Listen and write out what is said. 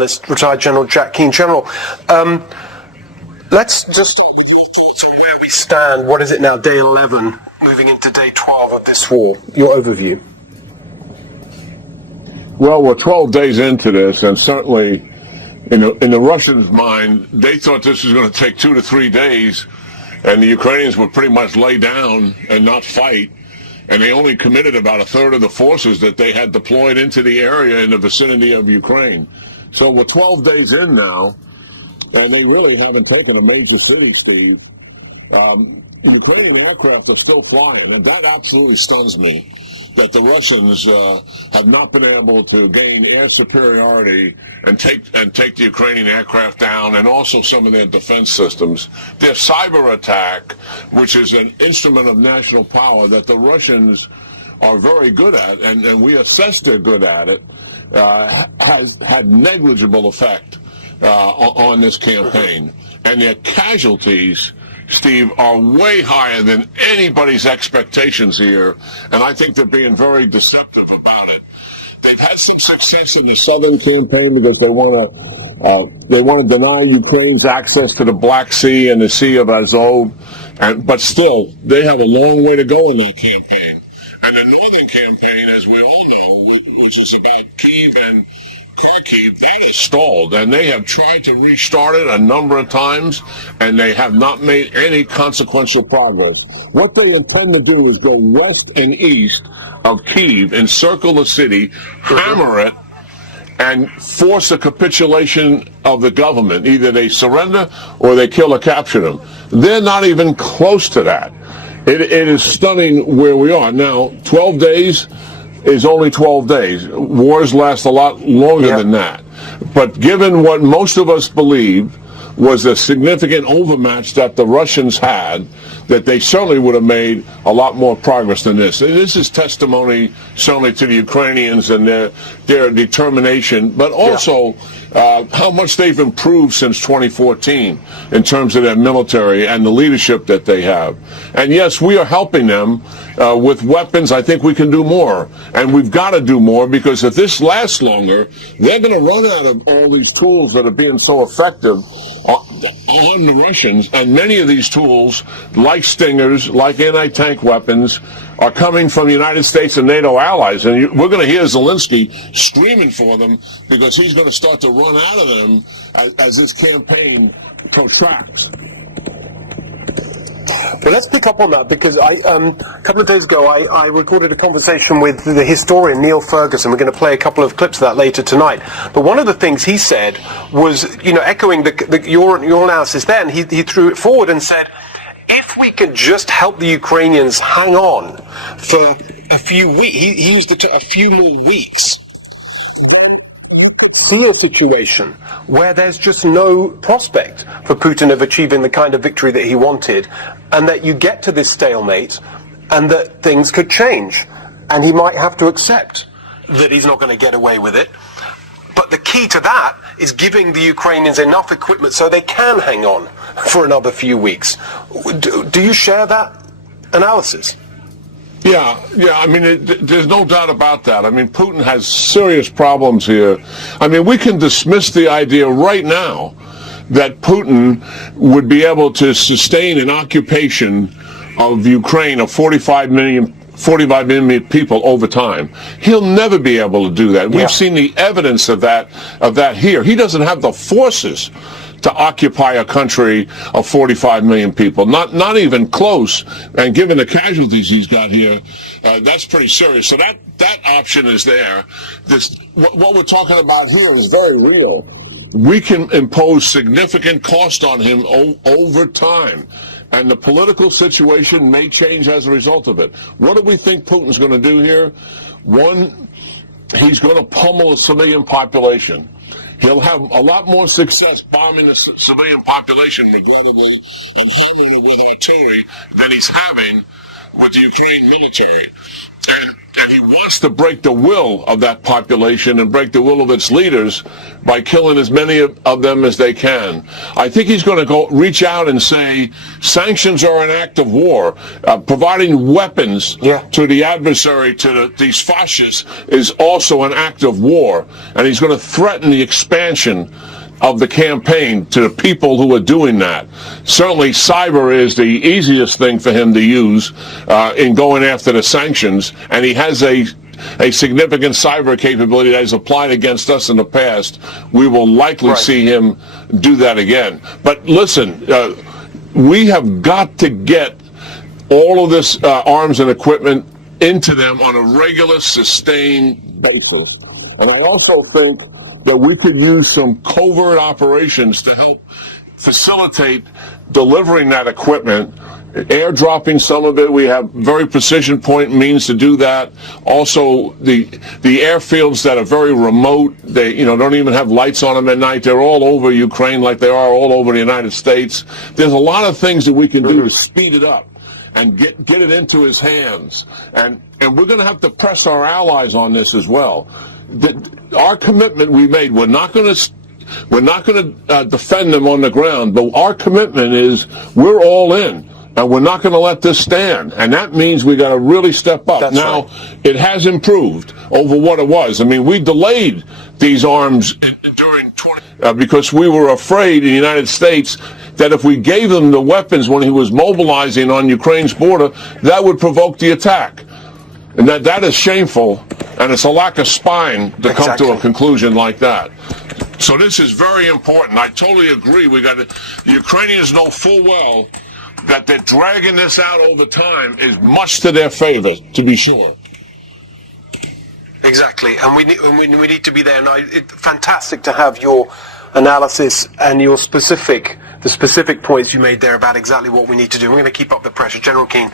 analyst, retired General Jack Keane. General, let's just start with your thoughts on where we stand. What is it now, day 11, moving into day 12 of this war? Your overview. Well, we're 12 days into this, and certainly in the Russians' mind, they thought this was going to take 2 to 3 days, and the Ukrainians would pretty much lay down and not fight, and they only committed about a third of the forces that they had deployed into the area in the vicinity of Ukraine. So we're 12 days in now, and they really haven't taken a major city, Steve. Ukrainian aircraft are still flying, and that absolutely stuns me, that the Russians have not been able to gain air superiority and take the Ukrainian aircraft down, and also some of their defense systems. Their cyber attack, which is an instrument of national power that the Russians are very good at, and we assess they're good at it, has had negligible effect on this campaign. And their casualties, Steve, are way higher than anybody's expectations here, and I think they're being very deceptive about it. They've had some success in the southern campaign because they want to deny Ukraine's access to the Black Sea and the Sea of Azov, but still, they have a long way to go in that campaign. And the northern campaign, as we all know, which is about Kyiv and Kharkiv, that is stalled, and they have tried to restart it a number of times, and they have not made any consequential progress. What they intend to do is go west and east of Kyiv, encircle the city, hammer it, and force a capitulation of the government. Either they surrender or they kill or capture them. They're not even close to that. It is stunning where we are. Now, 12 days is only 12 days. Wars last a lot longer than that. But given what most of us believed was a significant overmatch that the Russians had, that they certainly would have made a lot more progress than this. This is testimony certainly to the Ukrainians and their determination, but also how much they've improved since 2014 in terms of their military and the leadership that they have. And yes, we are helping them with weapons. I think we can do more, and we've got to do more, because if this lasts longer, they're going to run out of all these tools that are being so effective on the Russians, and many of these tools, like Stingers, like anti-tank weapons, are coming from the United States and NATO allies, and we're going to hear Zelensky screaming for them, because he's going to start to run out of them as this campaign protracts. But let's pick up on that, because a couple of days ago I recorded a conversation with the historian Neil Ferguson. We're going to play a couple of clips of that later tonight. But one of the things he said was, echoing your analysis then, he threw it forward and said, if we could just help the Ukrainians hang on for a few weeks, he used a few more weeks, you could see a situation where there's just no prospect for Putin of achieving the kind of victory that he wanted, and that you get to this stalemate, and that things could change, and he might have to accept that he's not going to get away with it. But the key to that is giving the Ukrainians enough equipment so they can hang on for another few weeks. Do you share that analysis? Yeah, I mean, there's no doubt about that. I mean, Putin has serious problems here. I mean, we can dismiss the idea right now that Putin would be able to sustain an occupation of Ukraine of 45 million people over time. He'll never be able to do that. We've seen the evidence of that here. He doesn't have the forces to occupy a country of 45 million people. Not even close. And given the casualties he's got here, that's pretty serious. So that option is there. What we're talking about here is very real. We can impose significant cost on him over time, and the political situation may change as a result of it. What do we think Putin's going to do here? One, he's going to pummel a civilian population. He'll have a lot more success bombing the civilian population, regrettably, and hammering it with artillery than he's having with the Ukraine military. And he wants to break the will of that population and break the will of its leaders by killing as many of them as they can. I think he's going to go reach out and say sanctions are an act of war. Providing weapons to the adversary, to these fascists, is also an act of war. And he's going to threaten the expansion of the campaign to the people who are doing that. Certainly cyber is the easiest thing for him to use in going after the sanctions, and he has a significant cyber capability that has applied against us in the past. We will likely see him do that again. But listen, we have got to get all of this arms and equipment into them on a regular, sustained basis. And I also think that we could use some covert operations to help facilitate delivering that equipment, airdropping some of it. We have very precision point means to do that. Also, the airfields that are very remote, they don't even have lights on them at night. They're all over Ukraine like they are all over the United States. There's a lot of things that we can do to speed it up and get it into his hands. And we're going to have to press our allies on this as well. Our commitment we made, we're not going to defend them on the ground, but our commitment is we're all in, and we're not going to let this stand. And that means we got to really step up. That's now, right. It has improved over what it was. I mean, we delayed these arms during because we were afraid in the United States that if we gave them the weapons when he was mobilizing on Ukraine's border, that would provoke the attack. And that is shameful, and it's a lack of spine to come to a conclusion like that. So this is very important. I totally agree. The Ukrainians know full well that they're dragging this out over time is much to their favor, to be sure. Exactly, and we need to be there. And it's fantastic to have your analysis and your specific points you made there about exactly what we need to do. We're going to keep up the pressure. General Keane.